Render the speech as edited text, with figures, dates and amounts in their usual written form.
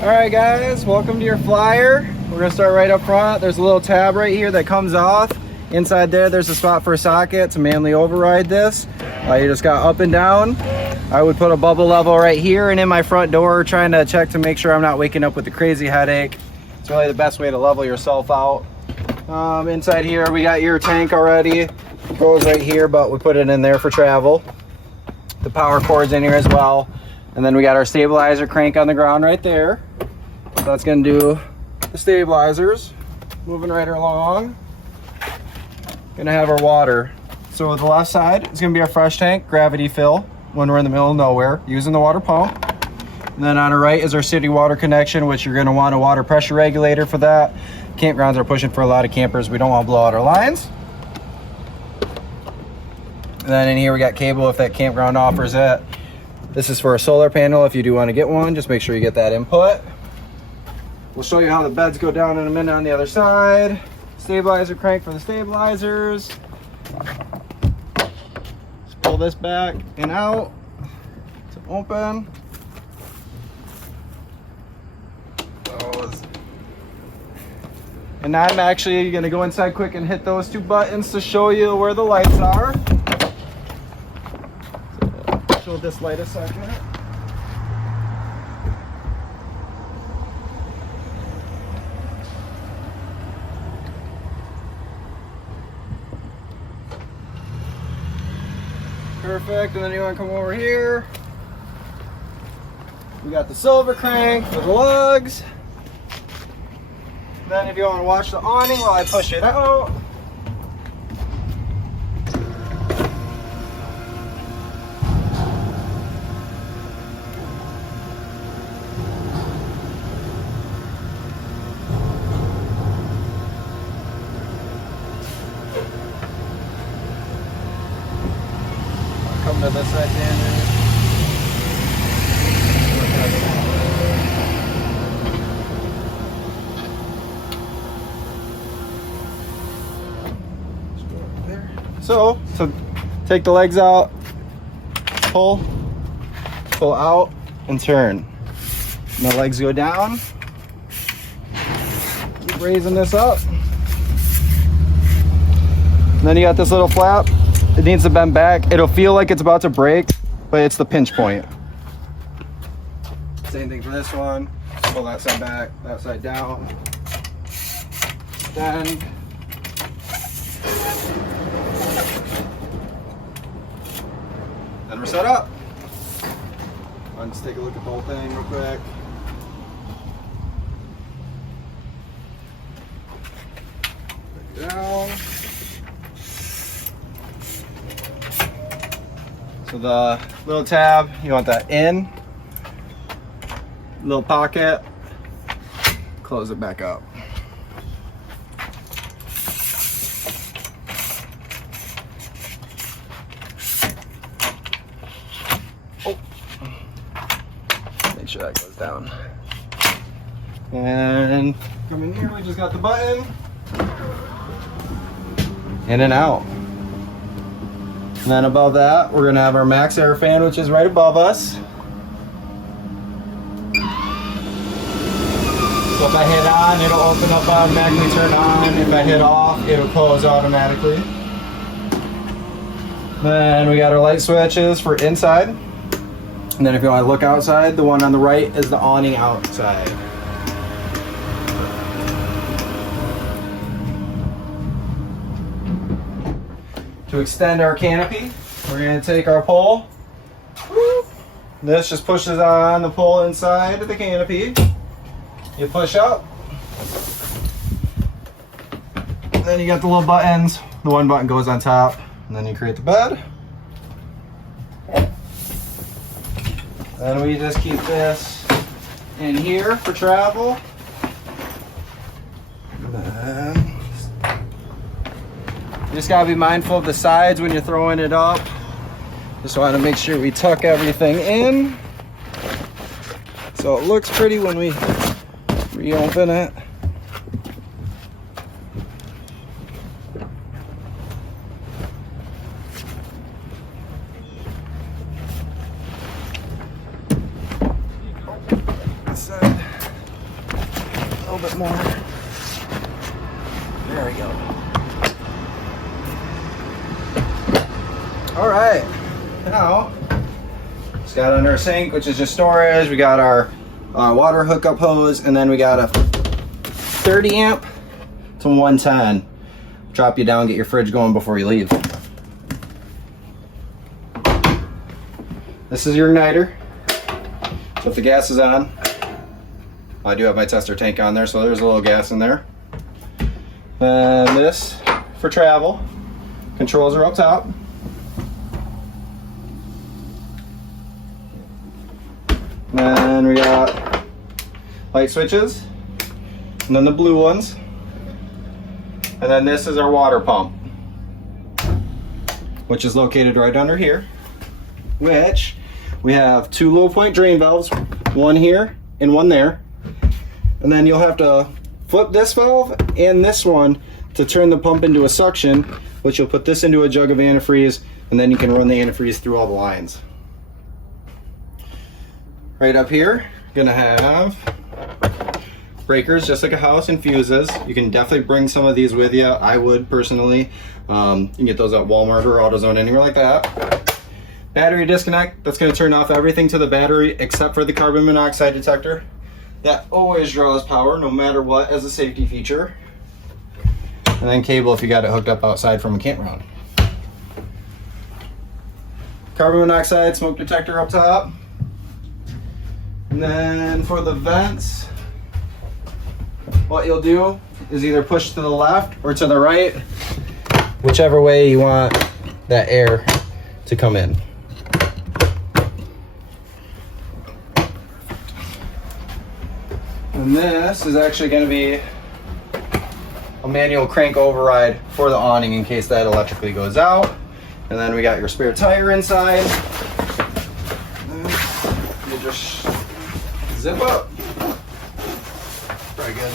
Alright guys, welcome to your flyer. We're going to start right up front. There's a little tab right here that comes off. Inside there's a spot for a socket to manually override this. You just got up and down. I would put a bubble level right here and in my front door, trying to check to make sure I'm not waking up with a crazy headache. It's really the best way to level yourself out. Inside here we got your tank already. It goes right here, but we put it in there for travel. The power cord's in here as well. And then we got our stabilizer crank on the ground right there. So that's gonna do the stabilizers. Moving right along. Gonna have our water. So the left side is gonna be our fresh tank, gravity fill, when we're in the middle of nowhere, using the water pump. And then on the right is our city water connection, which you're gonna want a water pressure regulator for that. Campgrounds are pushing for a lot of campers. We don't wanna blow out our lines. And then in here we got cable if that campground offers it. This is for a solar panel. If you do want to get one, just make sure you get that input. We'll show you how the beds go down in a minute on the other side. Stabilizer crank for the stabilizers. Just pull this back and out to open. And I'm actually going to go inside quick and hit those two buttons to show you where the lights are. Show this light a second. Perfect, and then you want to come over here. We got the silver crank for the lugs. Then if you want to watch the awning while I push it out. Come to this side, Daniel. So take the legs out, pull out, and turn. And the legs go down. Keep raising this up. And then you got this little flap. It needs to bend back. It'll feel like it's about to break, but it's the pinch point. Same thing for this one. Pull that side back, that side down. Bend. Then we're set up. Let's take a look at the whole thing real quick. Put it down. So the little tab, you want that in, little pocket, close it back up. Oh. Make sure that goes down. And come in here, we just got the button, in and out. And then above that, we're gonna have our max air fan, which is right above us. So if I hit on, it'll open up automatically, turn on. If I hit off, it'll close automatically. Then we got our light switches for inside. And then if you want to look outside, the one on the right is the awning outside. To extend our canopy, we're going to take our pole. This just pushes on the pole inside of the canopy. You push up. And then you got the little buttons. The one button goes on top, and then you create the bed. Then we just keep this in here for travel. You just gotta be mindful of the sides when you're throwing it up. Just want to make sure we tuck everything in so it looks pretty when we reopen it. This side. little bit more. There we go. All right, now it's got under a sink, which is just storage. We got our water hookup hose, and then we got a 30 amp to 110. Drop you down, get your fridge going before you leave. This is your igniter. So if the gas is on, I do have my tester tank on there, so there's a little gas in there. And this for travel. Controls are up top. And we got light switches, and then the blue ones. And then this is our water pump, which is located right under here, which we have 2 low point drain valves, one here and one there. And then you'll have to flip this valve and this one to turn the pump into a suction, which you'll put this into a jug of antifreeze, and then you can run the antifreeze through all the lines. Right up here, you're gonna have breakers, just like a house, and fuses. You can definitely bring some of these with you. I would personally. You can get those at Walmart or AutoZone, anywhere like that. Battery disconnect, that's gonna turn off everything to the battery except for the carbon monoxide detector. That always draws power, no matter what, as a safety feature. And then cable if you got it hooked up outside from a campground. Carbon monoxide smoke detector up top. And then for the vents, what you'll do is either push to the left or to the right, whichever way you want that air to come in. And this is actually going to be a manual crank override for the awning in case that electrically goes out. And then we got your spare tire inside. You just zip up. Very good.